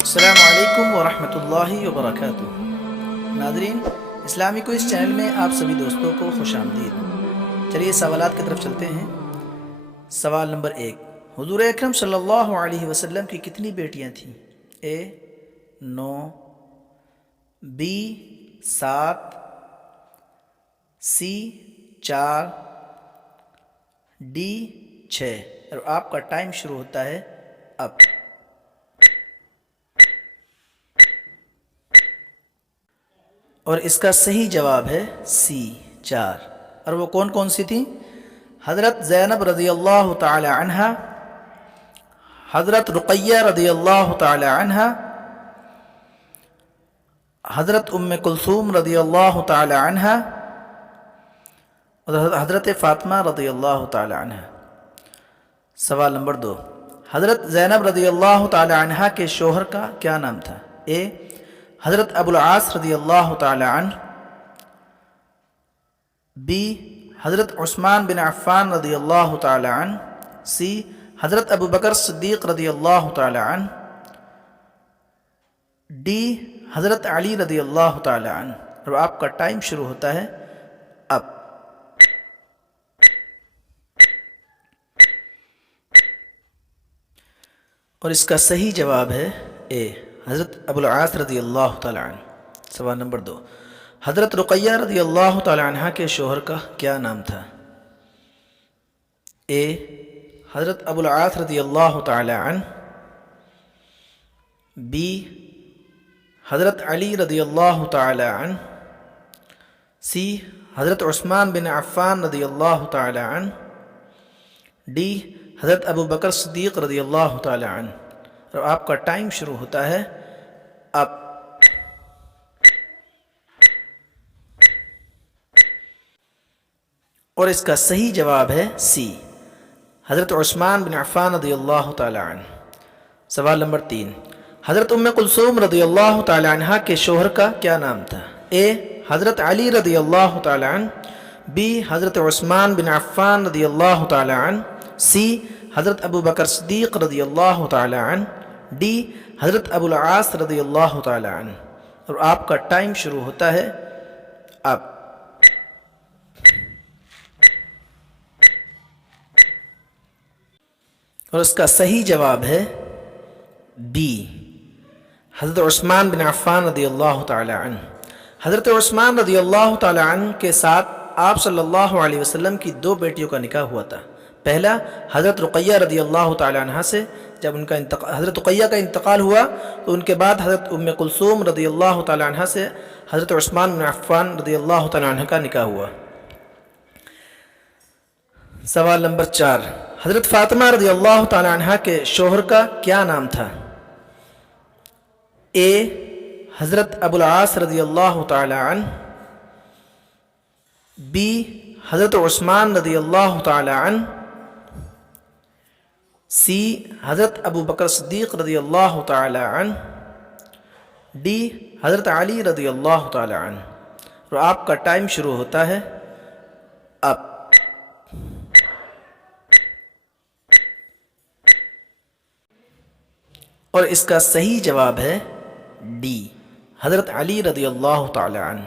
السلام علیکم ورحمۃ اللہ وبرکاتہ۔ ناظرین، اسلامی کوئز چینل میں آپ سبھی دوستوں کو خوش آمدید۔ چلیے سوالات کی طرف چلتے ہیں۔ سوال نمبر 1، حضور اکرم صلی اللہ علیہ وسلم کی کتنی بیٹیاں تھیں؟ اے 9، بی 7، سی 4، ڈی 6۔ اور آپ کا ٹائم شروع ہوتا ہے اب۔ اور اس کا صحیح جواب ہے سی 4۔ اور وہ کون کون سی تھیں؟ حضرت زینب رضی اللہ تعالی عنہا، حضرت رقیہ رضی اللہ تعالی عنہا، حضرت ام کلثوم رضی اللہ تعالی عنہا، اور حضرت فاطمہ رضی اللہ تعالی عنہا۔ سوال نمبر 2، حضرت زینب رضی اللہ تعالی عنہا کے شوہر کا کیا نام تھا؟ اے حضرت ابو العاص رضی اللہ تعالی عنہ، بی حضرت عثمان بن عفان رضی اللہ تعالی عنہ، سی حضرت ابو بکر صدیق رضی اللہ تعالی عنہ، ڈی حضرت علی رضی اللہ تعالی عنہ۔ اور آپ کا ٹائم شروع ہوتا ہے اب۔ اور اس کا صحیح جواب ہے اے حضرت ابو العاص رضی اللہ تعالی عنہ۔ سوال نمبر 2، حضرت رقیہ رضی اللہ تعالی عنہ کے شوہر کا کیا نام تھا؟ اے حضرت ابو العاص رضی اللہ تعالی عنہ، بی حضرت علی رضی اللہ تعالی عنہ، سی حضرت عثمان بن عفان رضی اللہ تعالی عنہ، ڈی حضرت ابو بکر صدیق رضی اللہ تعالی عنہ۔ اور آپ کا ٹائم شروع ہوتا ہے اب۔ اور اس کا صحیح جواب ہے سی حضرت عثمان بن عفان رضی اللہ تعالی عنہ۔ سوال نمبر 3، حضرت ام کلثوم رضی اللہ تعالی عنہ کے شوہر کا کیا نام تھا؟ اے حضرت علی رضی اللہ تعالی عنہ، بی حضرت عثمان بن عفان رضی اللہ تعالی عنہ، سی حضرت ابو بکر صدیق رضی اللہ تعالی عنہ، ڈی حضرت ابو العاص رضی اللہ تعالی عنہ۔ اور آپ کا ٹائم شروع ہوتا ہے اب۔ اور اس کا صحیح جواب ہے بی حضرت عثمان بن عفان رضی اللہ تعالی عنہ۔ حضرت عثمان رضی اللہ تعالی عنہ کے ساتھ آپ صلی اللہ علیہ وسلم کی 2 بیٹیوں کا نکاح ہوا تھا۔ پہلا حضرت رقیہ رضی اللہ تعالی عنہ سے، جب حضرت رقیہ کا انتقال ہوا تو ان کے بعد حضرت ام کلثوم رضی اللہ تعالی عنہ سے حضرت عثمان بن عفان رضی اللہ تعالی عنہ کا نکاح ہوا۔ سوال نمبر 4، حضرت فاطمہ رضی اللہ تعالی عنہ کے شوہر کا کیا نام تھا؟ اے حضرت ابو العاص رضی اللہ تعالی عنہ، بی حضرت عثمان رضی اللہ تعالی عنہ، سی حضرت ابو بکر صدیق رضی اللہ تعالی عنہ، ڈی حضرت علی رضی اللہ تعالی عنہ۔ اور آپ کا ٹائم شروع ہوتا ہے اب۔ اور اس کا صحیح جواب ہے ڈی حضرت علی رضی اللہ تعالی عنہ۔